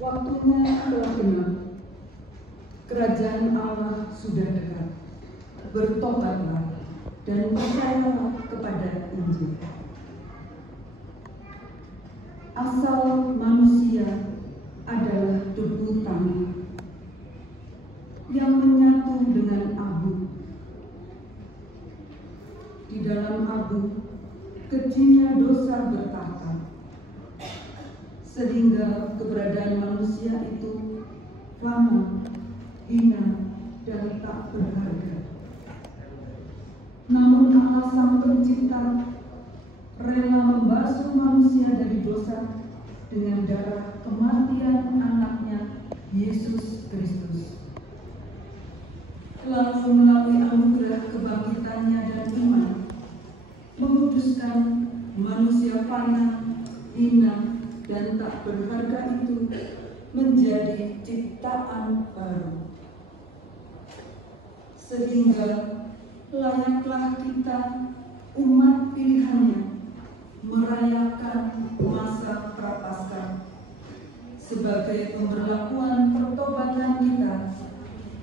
Waktunya telah genap. Kerajaan Allah sudah dekat. Bertobatlah dan percayalah kepada Injil. Asal manusia adalah debu tanah yang menyatu dengan abu. Di dalam abu, kejinya dosa bertahta, sehingga keberadaan manusia itu fana, hina, dan tak berharga. Namun Allah Sang Pencipta rela membasuh manusia dari dosa dengan darah kematian anaknya Yesus Kristus. Lalu melalui anugerah kebangkitannya dan iman, menguduskan manusia fana, hina, dan tak berharga itu menjadi ciptaan baru. Sehingga layaklah kita, umat pilihannya, merayakan masa Prapaskah sebagai pemberlakuan pertobatan kita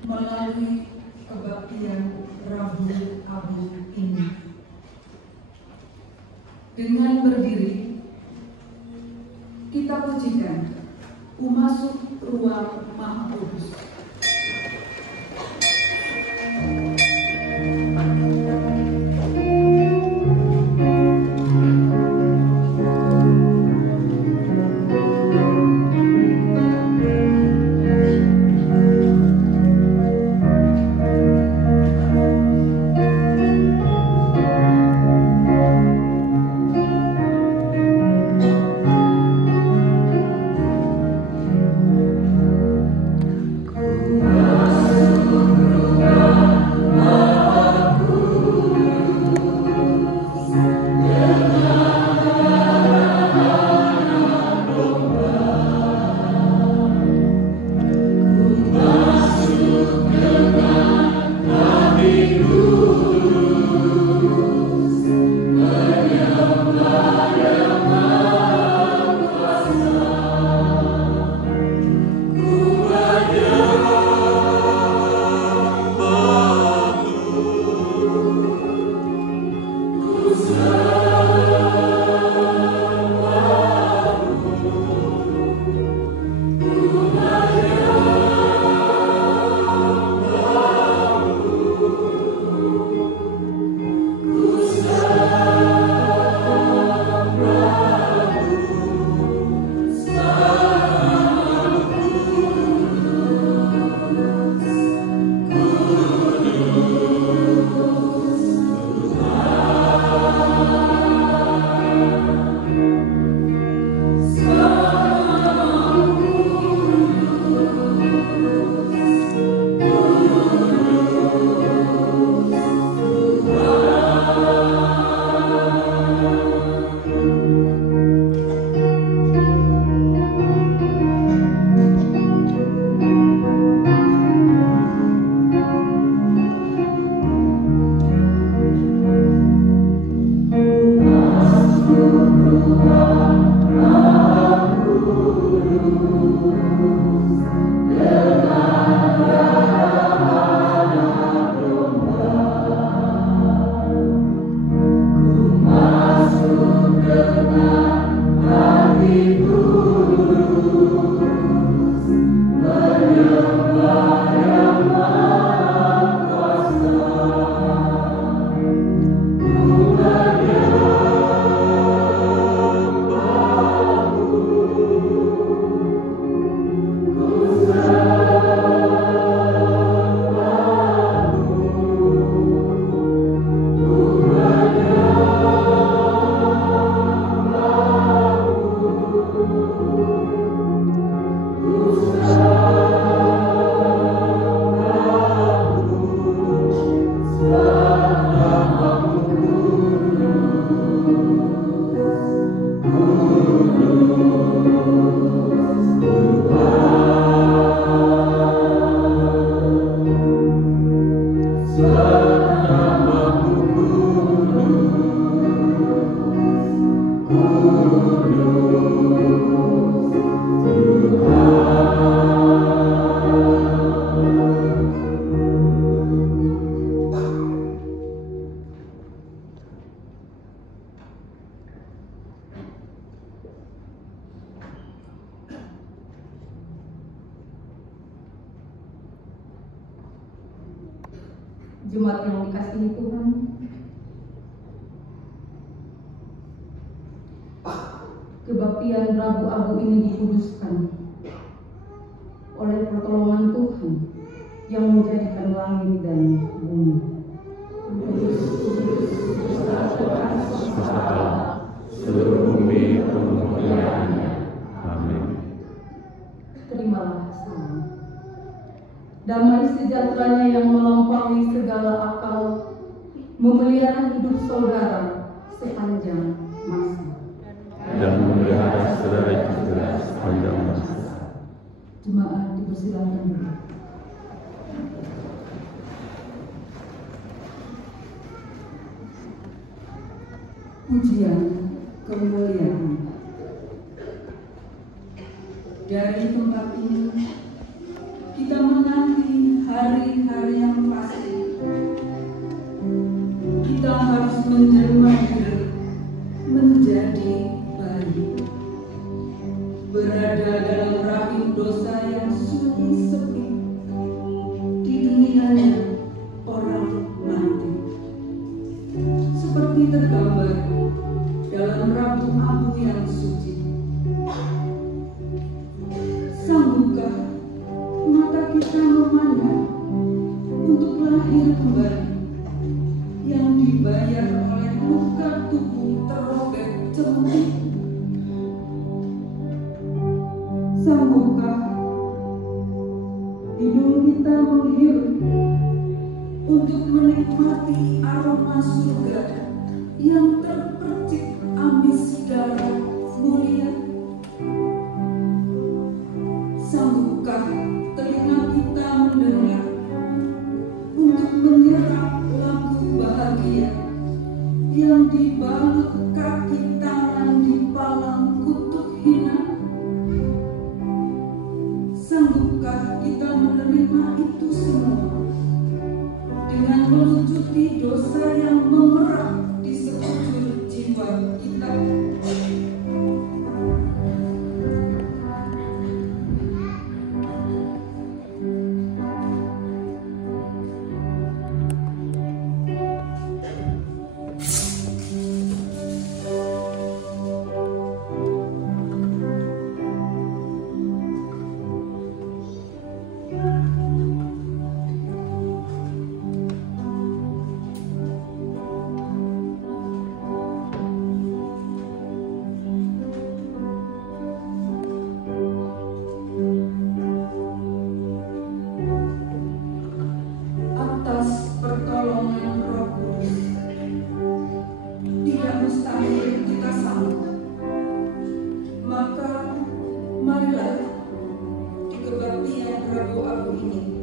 melalui kebaktian Rabu Abu ini. Dengan berdiri, kita pujikan Masuk Ruang Maha Kudus. Wow. Jemaat yang dikasihi Tuhan, kebaktian Rabu Abu ini dikuduskan oleh pertolongan Tuhan yang menjadikan langit dan bumi. Seluruh bumi penuh kemuliaan-Nya. Amin. Terimalah salam. Damai sejahteranya yang melampaui segala akal memelihara hidup saudara sepanjang masa. Dan memelihara saudara juga sepanjang masa. Jemaat dipersilakan dulu. Pujian kemuliaan. Dari tempat ini kita menanti hari-hari yang pasti. Kita harus menjelma diri menjadi bayi, berada dalam rahim dosa yang sunyi sepi. Di dunianya orang mati, seperti tergambar dalam Rabu Abu yang suci. Sanggupkah mata kita memandang untuk lahir kembali, yang dibayar oleh luka tubuh terobek cemeti? Sanggupkah hidung kita menghirup untuk menikmati aroma surga yang terpercik amis darah mulia? Sanggupkah telinga kita mendengar untuk menyerap lagu bahagia yang dibalut kaki tangan di palang kutuk hina? Sanggupkah kita menerima itu semua dengan melucuti dosa yang memerah di sekujur jiwa kita? Pertolongan Roh Kudus tidak mustahil kita sambut. Maka marilah di kebaktian Rabu Abu ini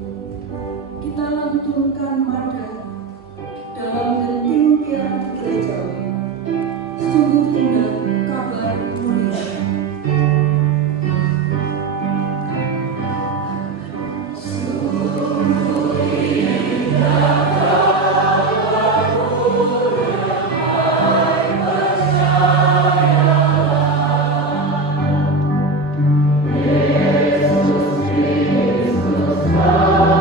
kita lantunkan nada dalam genting tiang gerejawi. Sungguh indah kabar mulia. Yesus Kristus, Bapa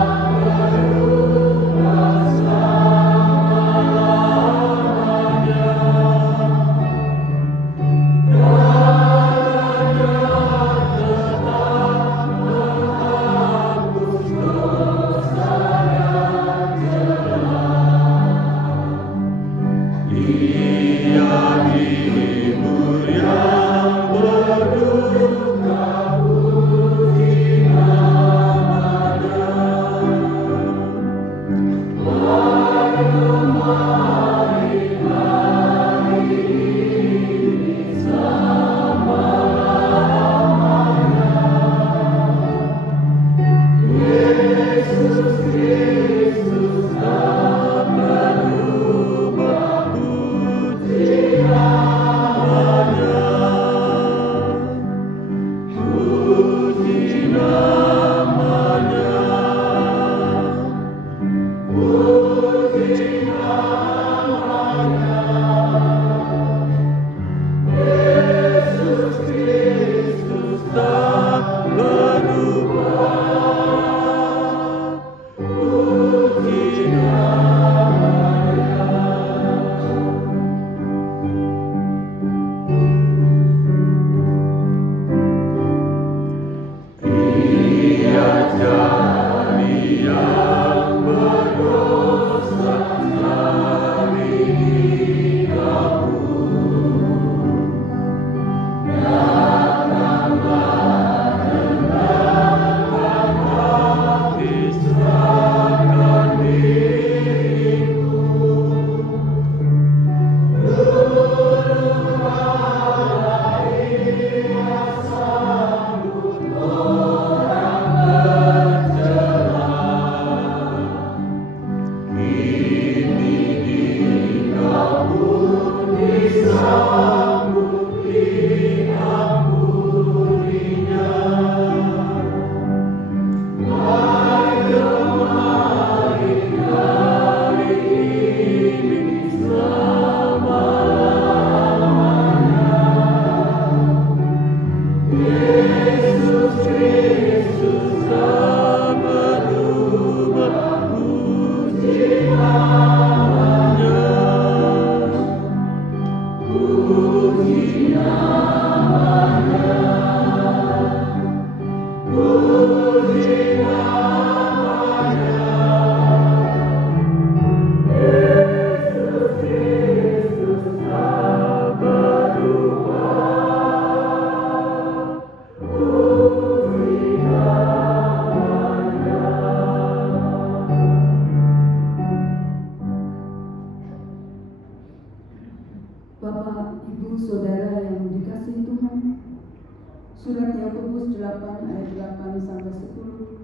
Yakobus 8 ayat 8 sampai 10.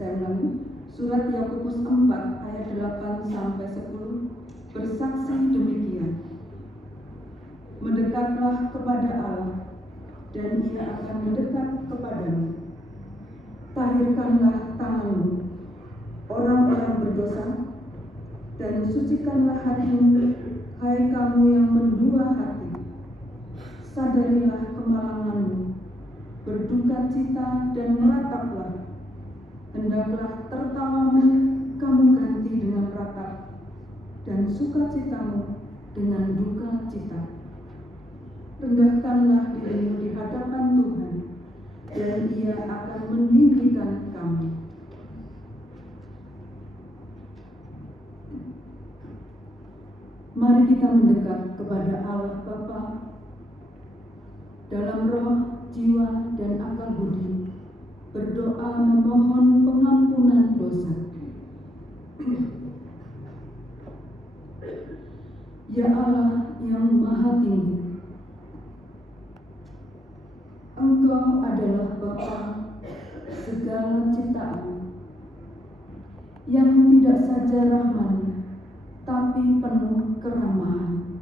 Saya ulangi, surat Yakobus 4 ayat 8 sampai 10 bersaksi demikian. Mendekatlah kepada Allah dan Ia akan mendekat kepadamu. Tahirkanlah tanganmu, orang-orang berdosa, dan sucikanlah hatimu, hai kamu yang mendua hati. Sadarilah kemalanganmu, berduka cita dan merataplah. Hendaklah tertawamu kamu ganti dengan ratap, dan sukacitamu dengan duka cita. Rendahkanlah dirimu di hadapan Tuhan, dan Ia akan meninggikan kamu. Mari kita mendekat kepada Allah Bapa dalam roh, jiwa, dan akal budi, berdoa memohon pengampunan dosa. Ya Allah yang Maha Tinggi, Engkau adalah Bapa segala ciptaan, yang tidak saja rahmani, tapi penuh keramahan.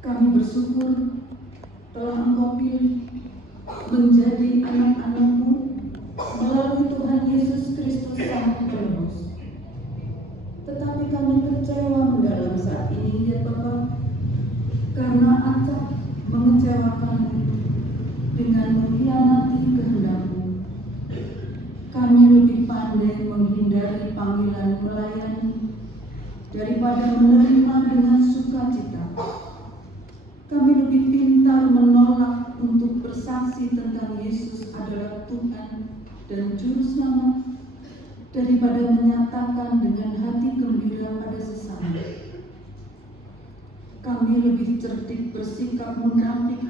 Kami bersyukur telah Engkau pilih menjadi anak-anak-Mu melalui Tuhan Yesus Kristus Sang Penebus. Tetapi kami kecewa mendalam saat ini, ya Bapa, karena acap mengecewakan dengan mengkhianati kehendak-Mu. Kami lebih pandai menghindari panggilan melayani daripada menerima dengan sukacita. Kami lebih pintar menolak untuk bersaksi tentang Yesus adalah Tuhan dan Juru Selamat daripada menyatakan dengan hati gembira pada sesama. Kami lebih cerdik bersikap munafik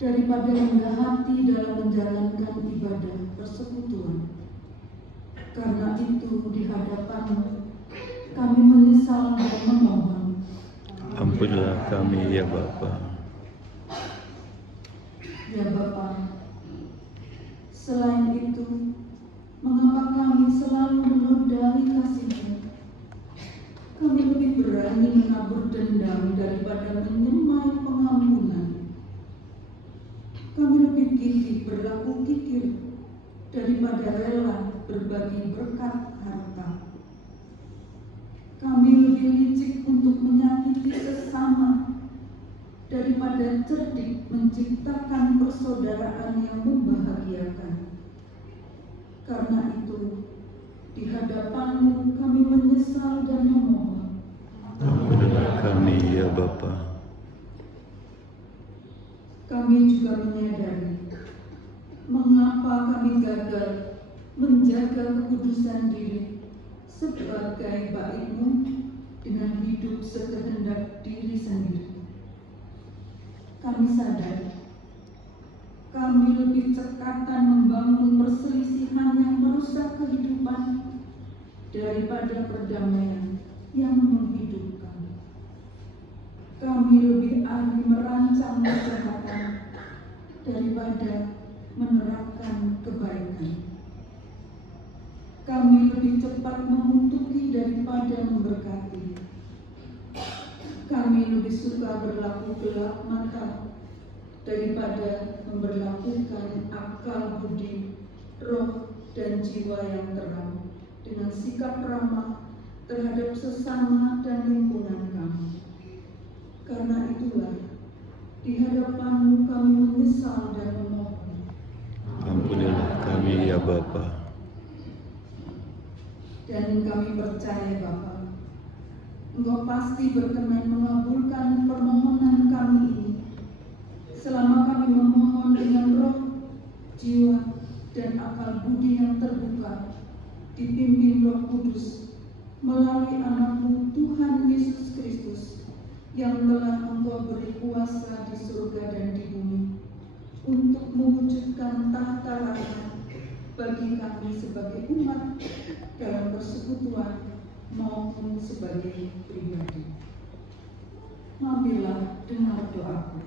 daripada rendah hati dalam menjalankan ibadah persekutuan. Karena itu di hadapan-Mu kami menyesal dan memohon. Ampunilah kami ya Bapa. Ya Bapa, selain itu, mengapa kami selalu menodai kasih-Mu? Kami lebih berani menabur dendam daripada menyemai pengampunan. Kami lebih gigih berlaku kikir daripada rela berbagi berkat harta. Kami lebih licik untuk menyakiti sesama daripada cerdik menciptakan persaudaraan yang membahagiakan. Karena itu, di hadapan-Mu kami menyesal dan memohon. Ampunilah kami ya Bapa. Kami juga menyadari mengapa kami gagal menjaga kekudusan diri sebagai bait-Mu dengan hidup sekehendak diri sendiri. Kami sadar kami lebih cekatan membangun perselisihan yang merusak kehidupan daripada perdamaian yang menghidupkan. Kami lebih ahli merancang kejahatan daripada menerapkan kebaikan. Kami lebih cepat mengutuki daripada memberkati. Kami lebih suka berlaku gelap mata daripada memberlakukan akal budi, roh, dan jiwa yang terang dengan sikap ramah terhadap sesama dan lingkungan kami. Karena itulah, di hadapan-Mu kami menyesal dan memohon. Ampunilah kami ya Bapa. Dan kami percaya Bapa, Engkau pasti berkenan mengabulkan permohonan kami ini selama kami memohon dengan roh, jiwa, dan akal budi yang terbuka, dipimpin Roh Kudus melalui anak-Mu Tuhan Yesus Kristus yang telah Engkau beri kuasa di surga dan di bumi untuk mewujudkan tahta rahmat bagi kami sebagai umat dalam persekutuan maupun sebagai pribadi. Marilah dengar doaku.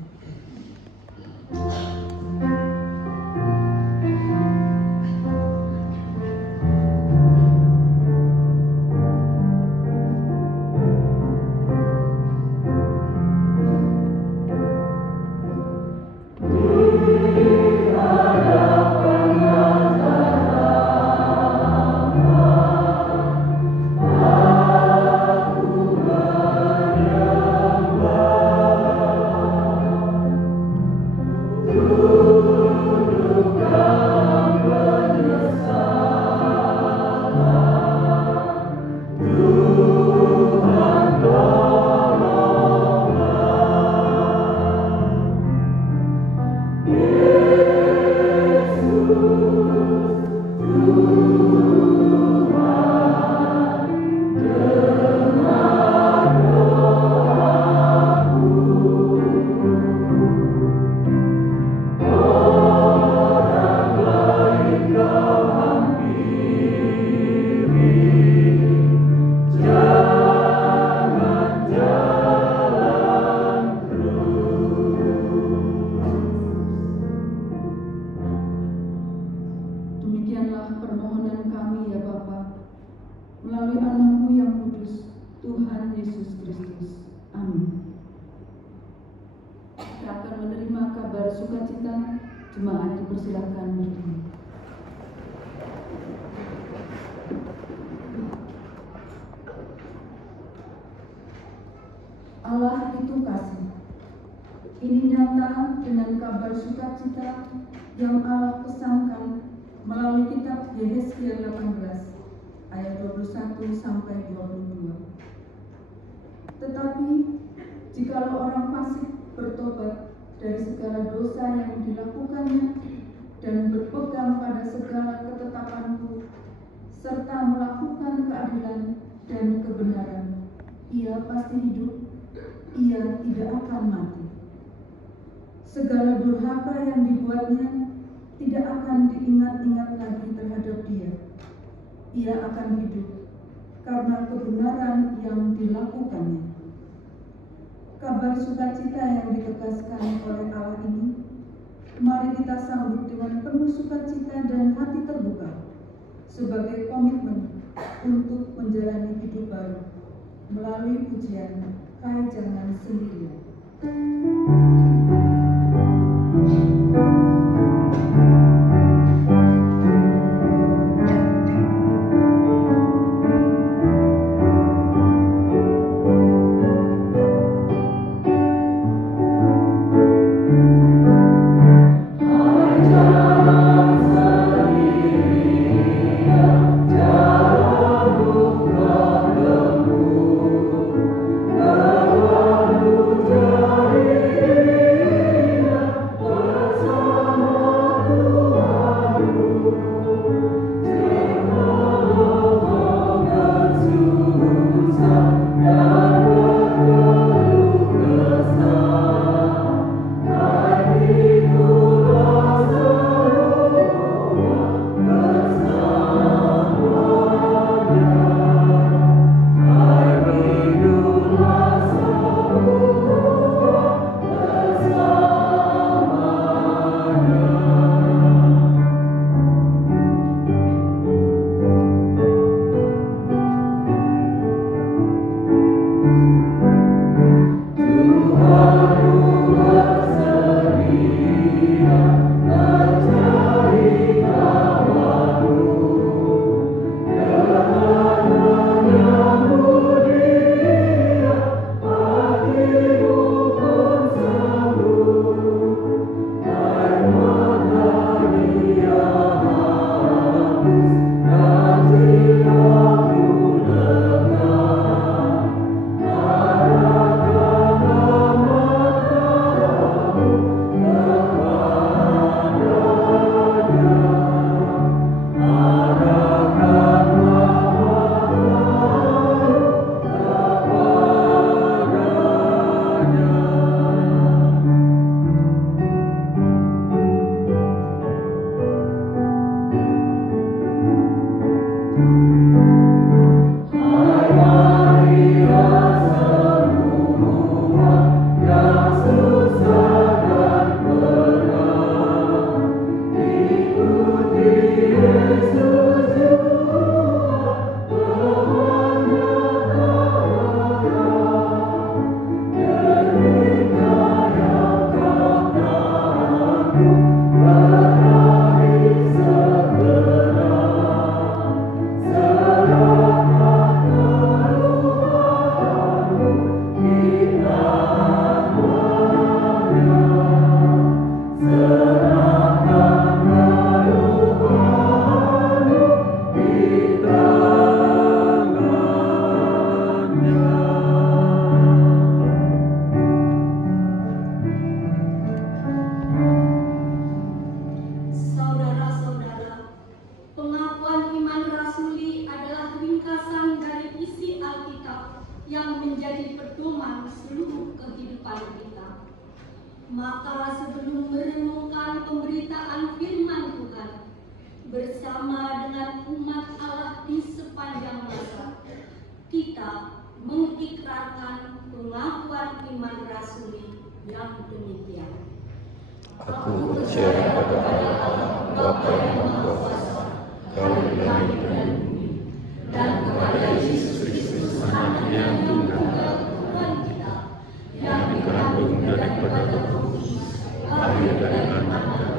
jemaat dipersilakan berdiri. Allah itu kasih. Ini nyata dengan kabar sukacita yang Allah pesankan melalui kitab Yehezkiel 18 ayat 21 sampai 22. Tetapi jikalau orang fasik bertobat dari segala dosa yang dilakukannya dan berpegang pada segala ketetapanku serta melakukan keadilan dan kebenaran, ia pasti hidup, ia tidak akan mati. Segala durhaka yang dibuatnya tidak akan diingat-ingat lagi terhadap dia. Ia akan hidup karena kebenaran yang dilakukannya. Kabar sukacita yang ditegaskan oleh Allah ini, mari kita sambut dengan penuh sukacita dan hati terbuka sebagai komitmen untuk menjalani hidup baru melalui pujian Hai Jangan Sendirian. Maka sebelum merenungkan pemberitaan firman Tuhan bersama dengan umat Allah di sepanjang masa, kita mengikrarkan pengakuan iman rasuli yang demikian. Aku percaya kepada Allah Bapa yang Maha Kuasa, Kaum langit dan bumi, dan kepada Yesus Kristus Anaknya yang tunggal, Tuhan kita, yang dikandung daripada Roh Kudus, lahir dari anak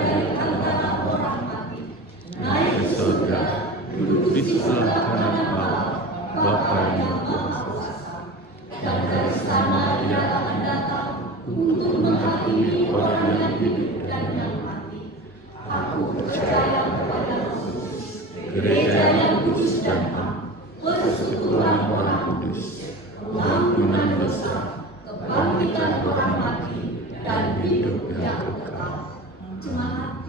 dari antara orang mati, naik ke surga, duduk di sebelah kanan Allah, Bapa yang Maha Kuasa. dan dari sana Ia akan datang untuk menghakimi orang yang hidup dan yang mati. Aku percaya kepada Kristus, gereja yang kudus dan am, persekutuan orang kudus, pengampunan dosa, kebangkitan orang mati, dan hidup yang kekal. Jemaat